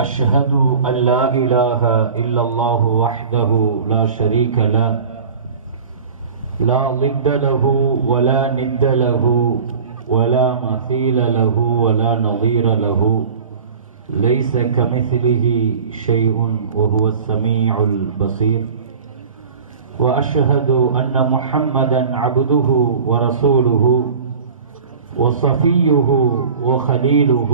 أشهد أن لا إله إلا الله وحده لا شريك له لا ضد له ولا ند له ولا مثيل له ولا نظير له ليس كمثله شيء وهو السميع البصير. وأشهد أن محمدا عبده ورسوله وصفيه وخليله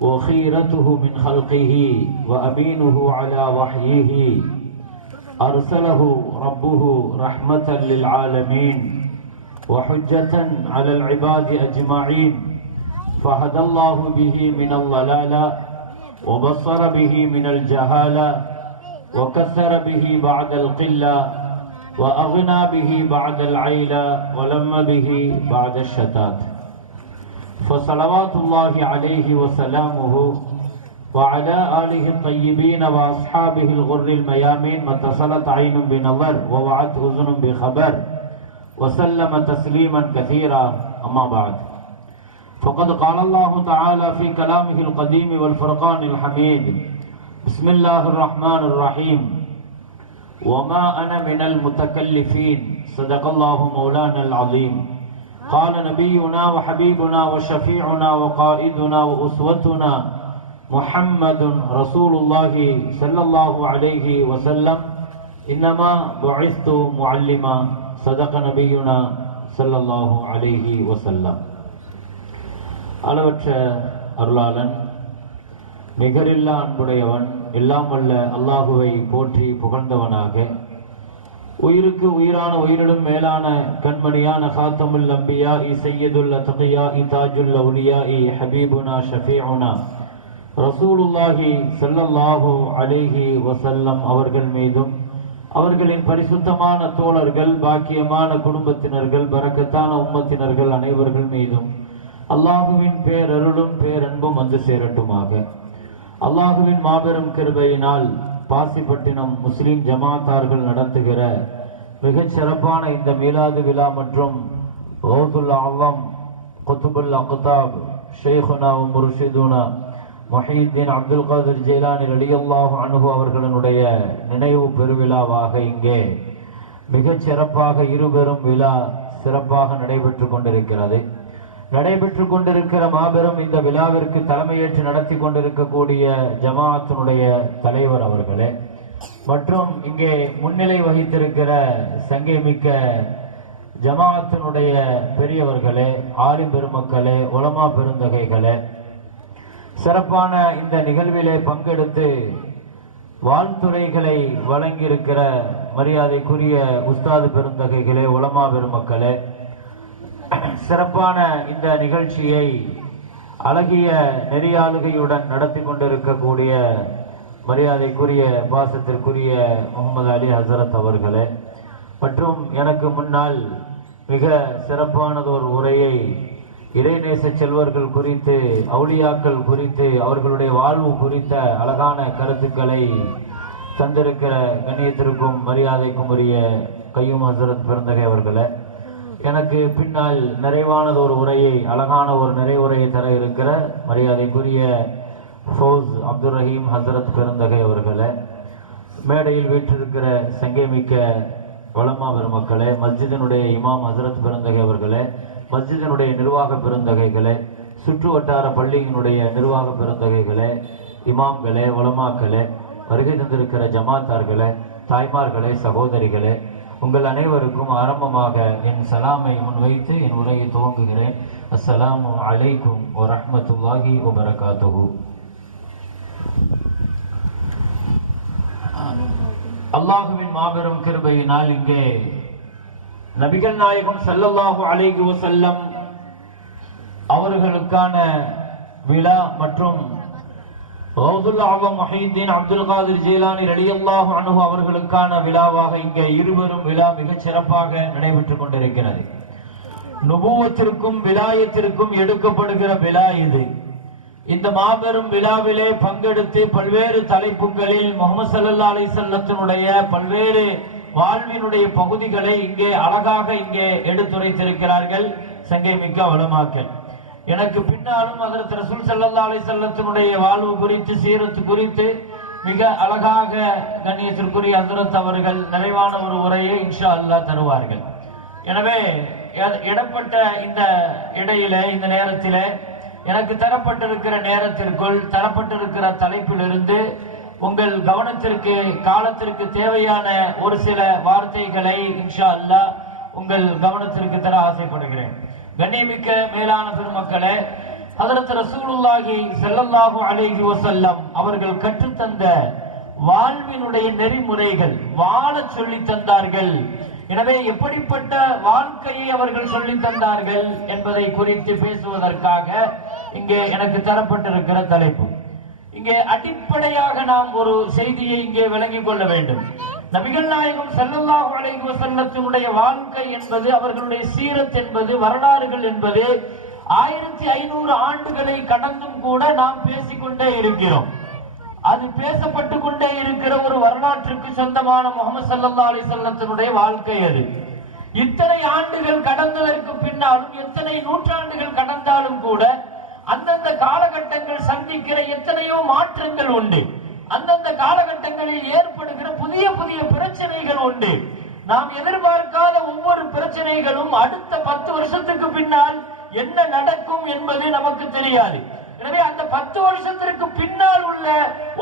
وخيرته من خلقه وأمينه على وحيه. أرسله ربه رحمة للعالمين وحجة على العباد أجمعين. فهدى الله به من الضلال وبصر به من الجهاله وكثر به بعد القلة وأغنى به بعد العيلة ولم به بعد الشتات. فصلوات الله عليه وسلامه وعلى آله الطيبين وأصحابه الغر الميامين ما اتصلت عين بنظر ووعت أذن بخبر وسلم تسليما كثيرا. أما بعد فقد قال الله تعالى في كلامه القديم والفرقان الحميد بسم الله الرحمن الرحيم. وما أنا من المتكلفين. صدق الله مولانا العظيم. قال نبينا وحبيبنا وشفيعنا وقائدنا وأسوتنا محمد رسول الله صلى الله عليه وسلم إنما بعثت معلما صدق نبينا صلى الله عليه وسلم அளவற்ற அருளாளன் நிகரில்லா அன்புடையவன் எல்லாம் வல்ல அல்லாஹுவை போற்றி புகழ்ந்தவனாக உயிருக்கு உயிரான உயிரிடும் மேலான கண்மணியான ஹாத்தமுல் அம்பியா இ சையதுல் தகையா இ தாஜுல் அவுலியா இ ஹபீபுனா ஷஃபீஉனா. ரசூலுல்லாஹி சல்லல்லாஹு அலேஹி வசல்லம் அவர்கள் மீதும் அவர்களின் பரிசுத்தமான தோழர்கள் பாக்கியமான குடும்பத்தினர்கள் பறக்கத்தான உம்மத்தினர்கள் அனைவர்கள் மீதும் அல்லாஹுவின் பேரருளும் பேரன்பும் வந்து சேரட்டுமாக. அல்லாஹுவின் மாபெரும் கிருபையினால் பாசிப்பட்டினம் முஸ்லிம் ஜமாத்தார்கள் நடத்துகிற மிகச் சிறப்பான இந்த மீலாது விழா மற்றும் ஓதுல் அல்லம் குத்துபுல் அக்தாப் ஷேகுனா முர்ஷிதுனா மொஹீத்தீன் அப்துல் காதர் ஜெயிலானி ரலியல்லாஹ் அனுகு அவர்களினுடைய நினைவு பெருவிழாவாக இங்கே மிகச் சிறப்பாக இருபெரும் விழா சிறப்பாக நடைபெற்று கொண்டிருக்கிறது. நடைபெற்று கொண்டிருக்கிற மாபெரும் இந்த விழாவிற்கு தலைமையேற்று நடத்தி கொண்டிருக்கக்கூடிய ஜமாத்தினுடைய தலைவர் அவர்களே. மற்றும் இங்கே முன்னிலை வகித்திருக்கிற சங்கை மிக்க ஜமாத்தினுடைய பெரியவர்களே ஆலிம் பெருமக்களே உலமா பெருந்தகைகளே. சிறப்பான இந்த நிகழ்விலே பங்கெடுத்து வாழ்த்துறைகளை வழங்கியிருக்கிற மரியாதைக்குரிய உஸ்தாது பெருந்தகைகளே உலமா பெருமக்களே. சிறப்பான இந்த நிகழ்ச்சியை அழகிய நெறியாளுகையுடன் நடத்தி கொண்டிருக்கக்கூடிய மரியாதைக்குரிய பாசத்திற்குரிய முகமது அலி ஹசரத் அவர்களே மற்றும் எனக்கு முன்னால் மிக சிறப்பானதோர் உரையை இறைநேச செல்வர்கள் குறித்து அவுளியாக்கள் குறித்து அவர்களுடைய வாழ்வு குறித்த அழகான கருத்துக்களை தந்திருக்கிற கண்ணியத்திற்கும் மரியாதைக்கும் உரிய கையும் ஹசரத் பிறந்தகை அவர்களை எனக்கு பின்னால் நிறைவானது ஒரு உரையை அழகான ஒரு நிறைவுரையை தர இருக்கிற மரியாதைக்குரிய ஃபோஸ் அப்துல் ரஹீம் ஹசரத் பெருந்தகை அவர்களே மேடையில் வீற்றிருக்கிற சங்கேமிக்க வளமா பெருமக்களே மஸ்ஜிதினுடைய இமாம் ஹசரத் பெருந்தகை அவர்களே மஸ்ஜிதினுடைய நிர்வாக பெருந்தகைகளே சுற்று வட்டார பள்ளியினுடைய நிர்வாக பெருந்தகைகளே இமாம்களே வளமாக்களே வருகை தந்திருக்கிற ஜமாத்தார்களே தாய்மார்களே சகோதரிகளே உங்கள் அனைவருக்கும் ஆரம்பமாக என் சலாமை முன்வைத்து என் உரையை துவங்குகிறேன். அஸ்ஸலாமு அலைக்கும் வரஹ்மத்துல்லாஹி வபரகாத்துஹு. அல்லாஹுவின் மாபெரும் கிருபையினால் இங்கே நபிகள் நாயகம் ஸல்லல்லாஹு அலைஹி செல்லம் அவர்களுக்கான விழா மற்றும் அப்துல் காதிர் ஜீலானி ரலியல்லாஹு அன்ஹு அவர்களுக்கான விழாவாக இங்கே இருவரும் விழா மிகச் சிறப்பாக நடைபெற்றுக் கொண்டிருக்கிறது. நுபுவத்திற்கும் விலாயத்திற்கும் எடுக்கப்படுகிற விழா இது. இந்த மாபெரும் விழாவிலே பங்கெடுத்து பல்வேறு தலைப்புகளில் முகமது சல்லா அலி பல்வேறு வாழ்வினுடைய பகுதிகளை இங்கே அழகாக இங்கே எடுத்துரைத்திருக்கிறார்கள். சங்கை மிக்க வளமாக்கல். எனக்கு பின்னாலும் அதற்கு ரசூல் சல்லா அலி செல்லத்தினுடைய வாழ்வு குறித்து சீரத்து குறித்து மிக அழகாக கண்ணியத்திற்குரிய ஹசரத் அவர்கள் நிறைவான ஒரு உரையை இன்ஷா அல்லாஹ் தருவார்கள். எனவே இடப்பட்ட இந்த இடையில இந்த நேரத்தில் எனக்கு தரப்பட்டிருக்கிற நேரத்திற்குள் தரப்பட்டிருக்கிற தலைப்பிலிருந்து உங்கள் கவனத்திற்கு காலத்திற்கு தேவையான ஒரு சில வார்த்தைகளை இன்ஷா அல்லாஹ் உங்கள் கவனத்திற்கு தர ஆசைப்படுகிறேன். கண்ணியமிக்க மேலான பெருமக்களே அதற்கு ரசூலுல்லாஹி ஸல்லல்லாஹு அலைஹி வசல்லம் அவர்கள் கற்றுத்தந்த வாழ்வினுடைய நெறிமுறைகள் வாழச் சொல்லி தந்தார்கள். எனவே எப்படிப்பட்ட வாழ்க்கையை அவர்கள் சொல்லி தந்தார்கள் என்பதை குறித்து பேசுவதற்காக இங்கே எனக்கு தரப்பட்டிருக்கிற தலைப்பு. இங்கே அடிப்படையாக நாம் ஒரு செய்தியை இங்கே விளங்கிக் கொள்ள வேண்டும். நபிகள் நாயகம் செல்லல்லாஹு அலைஹி வசல்லத்தினுடைய வாழ்க்கை என்பது அவர்களுடைய சீரத் என்பது வரலாறுகள் என்பது ஆயிரத்தி ஐநூறு ஆண்டுகளை கடந்தும் கூட நாம் பேசிக்கொண்டே இருக்கிறோம். அது பேசப்பட்டு கொண்டே இருக்கிற ஒரு வரலாற்றுக்கு சொந்தமான முகமது சல்லா அலி செல்லத்தினுடைய வாழ்க்கை அது. இத்தனை ஆண்டுகள் கடந்ததற்கு பின்னாலும் எத்தனை நூற்றாண்டுகள் கடந்தாலும் கூட அந்தந்த காலகட்டங்கள் சந்திக்கிற எத்தனையோ மாற்றங்கள் உண்டு. அந்தந்த காலகட்டங்களில் ஏற்படுகிற புதிய புதிய பிரச்சனைகள் உண்டு. நாம் எதிர்பார்க்காத ஒவ்வொரு பிரச்சனைகளும் அடுத்த பத்து வருஷத்துக்கு பின்னால் என்ன நடக்கும் என்பது நமக்கு தெரியாது. எனவே அந்த பத்து வருஷத்திற்கு பின்னால் உள்ள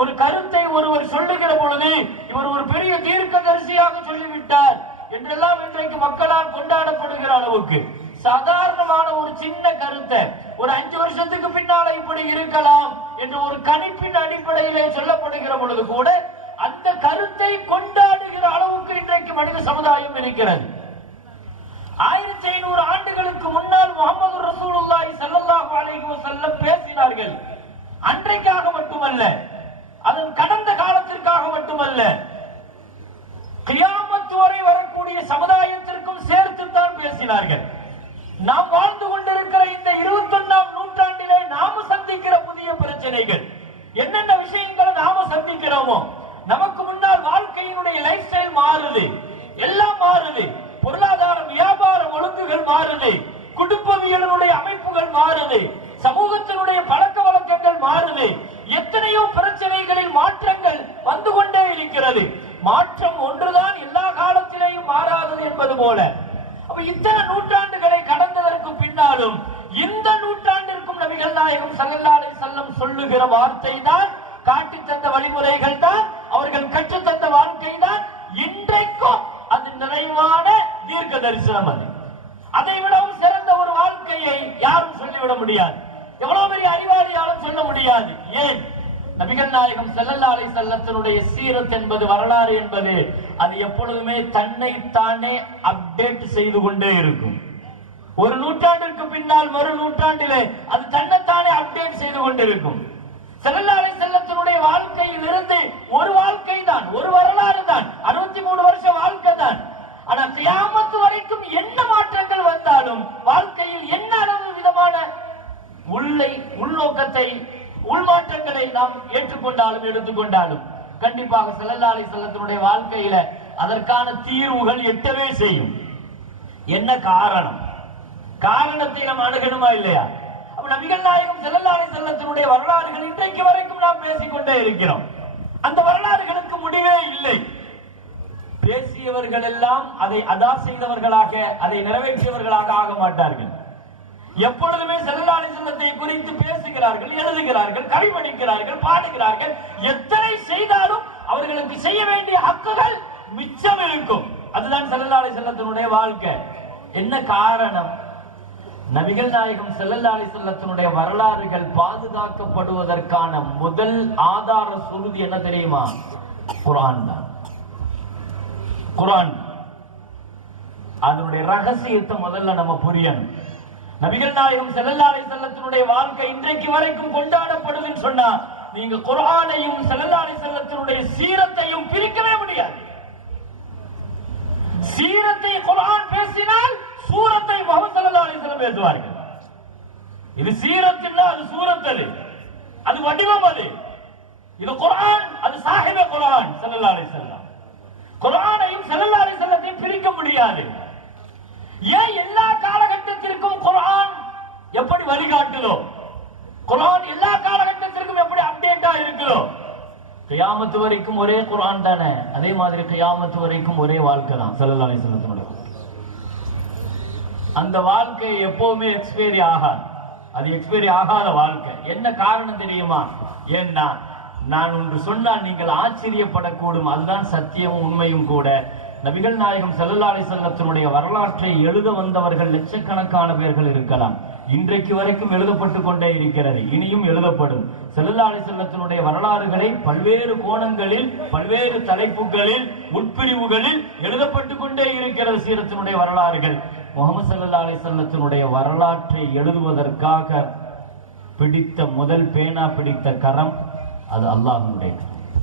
ஒரு கருத்தை ஒருவர் சொல்லுகிற பொழுது இவர் ஒரு பெரிய தீர்க்கதரிசியாக சொல்லிவிட்டார் என்றெல்லாம் இன்றைக்கு மக்களால் கொண்டாடப்படுகிற அளவுக்கு. சாதாரணமான ஒரு சின்ன கருத்தை ஒரு அஞ்சு வருஷத்துக்கு பின்னால இப்படி இருக்கலாம் என்று ஒரு கணிப்பின் அடிப்படையிலே சொல்லப்படுகிற பொழுது கூட அந்த கருத்தை கொண்டாடுகிற அளவுக்கு இன்றைக்கு மனித சமுதாயம் இருக்கிறது. ஆயிரத்தி ஐநூறு ஆண்டுகளுக்கு முன்னால் முகமது ரசூலுல்லாஹி ஸல்லல்லாஹு அலைஹி வஸல்லம் பேசினார்கள். அன்றைக்காக மட்டுமல்ல அதன் கடந்த காலத்திற்காக மட்டுமல்ல கியாமத் வரை வரக்கூடிய சமுதாயத்திற்கும் சேர்த்து தான் பேசினார்கள். நாம் வாழ்ந்து கொண்டிருக்கிற இந்த இருபத்தொன்னாம் நூற்றாண்டிலே நாம சந்திக்கிற புதிய பிரச்சனைகள். என்னென்ன விஷயங்களை நாம சந்திக்கிறோமோ நமக்கு முன்னால் வாழ்க்கையினுடைய லைஃப் ஸ்டைல் மாறுது. எல்லாம் மாறுது. பொருளாதாரம் வியாபாரம் ஒழுங்குகள் மாறுது. குடும்பவியலினுடைய அமைப்புகள் மாறுது. சமூகத்தினுடைய பழக்க வழக்கங்கள் மாறுது. எத்தனையோ பிரச்சனைகளில் மாற்றங்கள் வந்து கொண்டே இருக்கிறது. மாற்றம் ஒன்றுதான் எல்லா காலத்திலேயும் மாறாதது என்பது போல. அப்ப இத்தனை நூற்றாண்டு இருந்தாலும் இந்த நூற்றாண்டிற்கும் நபிகள் நாயகம் சல்லல்லாலை செல்லம் சொல்லுகிற வார்த்தை தான் காட்டி தந்த வழிமுறைகள் தான் அவர்கள் கற்றுத்தந்த வாழ்க்கை தான் இன்றைக்கும் அது நிறைவான தீர்க்க தரிசனம் அது. அதை விடவும் சிறந்த ஒரு வாழ்க்கையை யாரும் சொல்லிவிட முடியாது. எவ்வளவு பெரிய அறிவாளியாலும் சொல்ல முடியாது. ஏன்? நபிகள் நாயகம் செல்லல்லாலை செல்லத்தினுடைய சீரத் என்பது வரலாறு என்பது அது எப்பொழுதுமே தன்னை தானே அப்டேட் செய்து கொண்டே இருக்கும். ஒரு நூற்றாண்டிற்கு பின்னால் மறு நூற்றாண்டிலே அது தன்னைத்தானே அப்டேட் செய்து கொண்டிருக்கும். ஸல்லல்லாஹு செல்லத்தினுடைய வாழ்க்கையில் இருந்து ஒரு வாழ்க்கை தான் ஒரு வரலாறு தான் அறுபத்தி மூணு வருஷ வாழ்க்கை தான். ஆனா சியாமத்து வரைக்கும் என்ன மாற்றங்கள் வந்தாலும் வாழ்க்கையில் என்ன அளவு விதமான உள்ளை உள்நோக்கத்தை உள்மாற்றங்களை நாம் ஏற்றுக்கொண்டாலும் எடுத்துக்கொண்டாலும் கண்டிப்பாக செல்லல்லாலை செல்லத்தினுடைய வாழ்க்கையில அதற்கான தீர்வுகள் எட்டவே செய்யும். என்ன காரணம்? காரணத்தை நாம் அணுகணுமா இல்லையா? அப்ப நபிகள் நாயகம் செல்லல்லாரி செல்லத்தினுடைய வரலாறுகள் இன்றைக்கு வரைக்கும் நாம் பேசிக்கொண்டே இருக்கிறோம். அந்த வரலாறுகளுக்கு முடிவே இல்லை. பேசியவர்கள் எல்லாம் அதை அதா செய்தவர்களாக அதை நிறைவேற்றியவர்களாக ஆக மாட்டார்கள். எப்பொழுதுமே செல்லாளி செல்லத்தை குறித்து பேசுகிறார்கள் எழுதுகிறார்கள் கவிமணிக்கிறார்கள் பாடுகிறார்கள். எத்தனை செய்தாலும் அவர்களுக்கு செய்ய வேண்டிய ஹக்குகள் மிச்சம் இருக்கும். அதுதான் செல்லல்லாளி செல்லத்தினுடைய வாழ்க்கை. என்ன காரணம்? நபிகள் நாயகம் செல்லல்லாளி செல்லத்தினுடைய வரலாறுகள் பாதுகாக்கப்படுவதற்கான முதல் ஆதார சுருதி என்ன தெரியுமா? குரான் தான். குரான் அதனுடைய ரகசியத்தை முதல்ல நம்ம புரியணும். நபிகள் நாயகம் செல்லல்லா அலைஹி செல்லத்தினுடைய வாழ்க்கை இன்றைக்கு வரைக்கும் கொண்டாடப்படுதுன்னு சொன்னா நீங்க குரானையும் செல்லல்லா அலைஹி செல்லத்தினுடைய சீரத்தையும் பிரிக்கவே முடியாது. சீரத்தை குரான் பேசினால் சூரத்தை முஹம்மது ஸல்லல்லாஹு அலைஹி பேசுவார்கள். இது சீரத்துன்னா அது சூரத் அது அது வடிவம் அது. இது குரான் அது சாஹிப குரான் ஸல்லல்லாஹு அலைஹி வஸல்லம். குரானையும் ஸல்லல்லாஹு அலைஹி செல்லத்தையும் பிரிக்க முடியாது. ஏன் எல்லா காலகட்டத்திற்கும் குரான் எப்படி வழிகாட்டுதோ? குரான் எல்லா காலகட்டத்திற்கும் எப்படி அப்டேட்டா இருக்குதோ? கியாமத்து வரைக்கும் ஒரே குரான் தானே. அதே மாதிரி கியாமத்து வரைக்கும் ஒரே வாழ்க்கை தான் ஸல்லல்லாஹு அலைஹி அந்த வாழ்க்கை எப்பவுமே எக்ஸ்பைரி ஆகாது. அது எக்ஸ்பைரி ஆகாத வாழ்க்கை. என்ன காரணம் தெரியுமா? ஏன்னா நான் ஒன்று சொன்னால் நீங்கள் ஆச்சரியப்படக்கூடும். அதுதான் சத்தியமும் உண்மையும் கூட. நபிகள் நாயகம் ஸல்லல்லாஹு செல்லத்தினுடைய வரலாற்றை எழுத வந்தவர்கள் லட்சக்கணக்கான பேர்கள் இருக்கலாம். இன்றைக்கு வரைக்கும் எழுதப்பட்டு கொண்டே இருக்கிறது. இனியும் எழுதப்படும். ஸல்லல்லாஹு செல்லத்தினுடைய வரலாறுகளை பல்வேறு கோணங்களில் பல்வேறு தலைப்புகளில் உட்பிரிவுகளில் எழுதப்பட்டு கொண்டே இருக்கிறது சீரத்தினுடைய வரலாறுகள். முகமது சல்லா அலிசல்லத்தினுடைய வரலாற்றை எழுதுவதற்காக பிடித்த முதல் பேனா பிடித்த கரம் அது அல்லாஹ்வுடைய